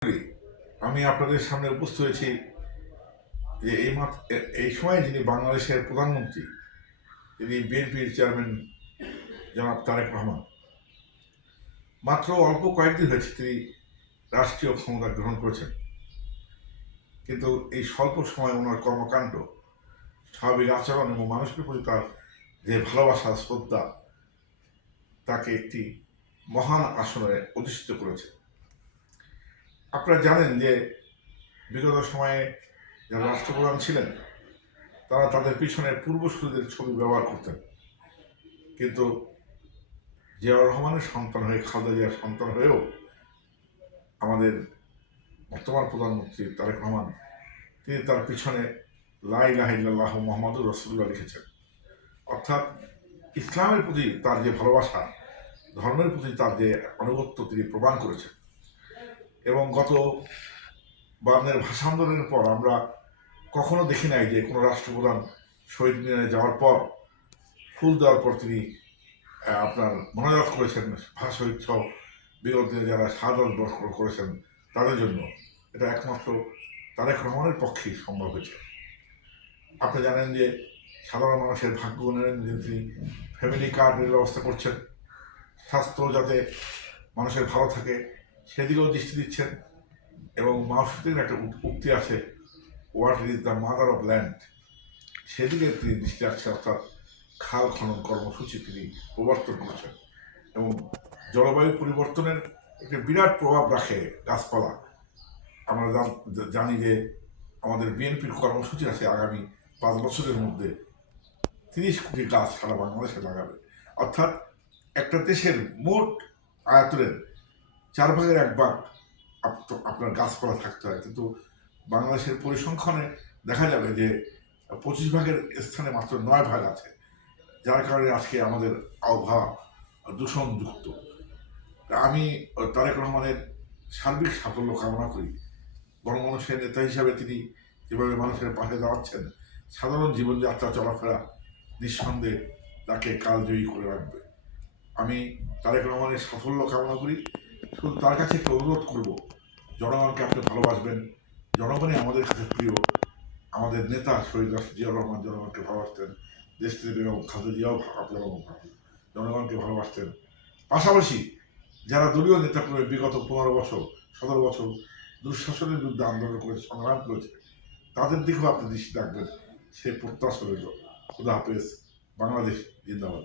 আমি আপনাদের সামনে উপস্থিত হয়েছি যে এই সময় যিনি বাংলাদেশের প্রধানমন্ত্রী, তিনি বিএনপির চেয়ারম্যান জনাব তারেক রহমান। মাত্র অল্প কয়েকদিন হয়েছে তিনি রাষ্ট্রীয় ক্ষমতা গ্রহণ করেছেন, কিন্তু এই স্বল্প সময় ওনার কর্মকাণ্ড, স্বাভাবিক আচরণ এবং মানুষের প্রতি তার যে ভালোবাসা, শ্রদ্ধা, তাকে একটি মহান আসনে অধিষ্ঠিত করেছে। আপনারা জানেন যে বিগত সময়ে যারা রাষ্ট্রপ্রধান ছিলেন তারা তাদের পিছনে পূর্বসূরীদের ছবি ব্যবহার করতেন, কিন্তু জিয়াউর রহমানের সন্তান হয়ে, খালেদা জিয়ার সন্তান হয়েও আমাদের বর্তমান প্রধানমন্ত্রী তারেক রহমান তিনি তার পিছনে লা ইলাহা ইল্লাল্লাহু মুহাম্মাদুর রাসূলুল্লাহ লিখেছেন। অর্থাৎ ইসলামের প্রতি তার যে ভালোবাসা, ধর্মের প্রতি তার যে আনুগত্য তিনি প্রমাণ করেছেন। এবং গত বায়ান্নের ভাষা আন্দোলনের পর আমরা কখনো দেখি নাই যে কোনো রাষ্ট্রপ্রধান শহীদ মিনারে যাওয়ার পর ফুল দেওয়ার পর তিনি আপনার মোনাজাত করেছেন ভাষা শহীদ সহ বিগত দিনে যারা শাহাদাত বরণ করেছেন তাদের জন্য। এটা একমাত্র তারেক রহমানের পক্ষেই সম্ভব হয়েছে। আপনি জানেন যে সাধারণ মানুষের ভাগ্য উন্নয়নের জন্য তিনি ফ্যামিলি কার্ডের ব্যবস্থা করছেন, স্বাস্থ্য যাতে মানুষের ভালো থাকে সেদিকেও দৃষ্টি দিচ্ছেন। এবং মাওসুদের একটা উক্তি আছে, water is the mother of land, সেদিকে তিনি দৃষ্টি রাখছেন। অর্থাৎ খাল খনন কর্মসূচি তিনি প্রবর্তন করেছেন। এবং জলবায়ু পরিবর্তনের একটি বিরাট প্রভাব রাখে গাছপালা। আমরা জানি যে আমাদের বিএনপির কর্মসূচি আছে আগামী 5 বছরের মধ্যে 30 কোটি গাছ সারা বাংলাদেশে লাগাবে। অর্থাৎ একটা দেশের মোট আয়তনের 4 ভাগের 1 ভাগ আপনার গাছপালা থাকতে হয়, কিন্তু বাংলাদেশের পরিসংখ্যানে দেখা যাবে যে 25 ভাগের স্থানে মাত্র 9 ভাগ আছে, যার কারণে আজকে আমাদের আবহাওয়া দূষণযুক্ত। আমি তারেক রহমানের সার্বিক সাফল্য কামনা করি। গণমানুষের নেতা হিসাবে তিনি যেভাবে মানুষের পাশে দাঁড়াচ্ছেন, সাধারণ জীবনযাত্রা চলাফেরা নিঃসন্দেহে তাকে কালজয়ী করে রাখবে। আমি তারেক রহমানের সাফল্য কামনা করি। শুধু তার কাছে একটু অনুরোধ করব, জনগণকে আপনি ভালোবাসবেন। জনগণই আমাদের কাছে প্রিয়। আমাদের নেতা শহীদ জিয়াউর রহমান জনগণকে ভালোবাসতেন, দেশটির বেগম খালেদা জিয়াও জনগণকে ভালোবাসতেন। পাশাপাশি যারা দলীয় নেতা করে বিগত 15 বছর 17 বছর দুঃশাসনের বিরুদ্ধে আন্দোলন করে সংগ্রাম করেছে, তাদের দিকেও আপনি দৃষ্টি রাখবেন, সে প্রত্যাশা রইল। খুদা হাফেজ। বাংলাদেশ জিন্দাবাদ।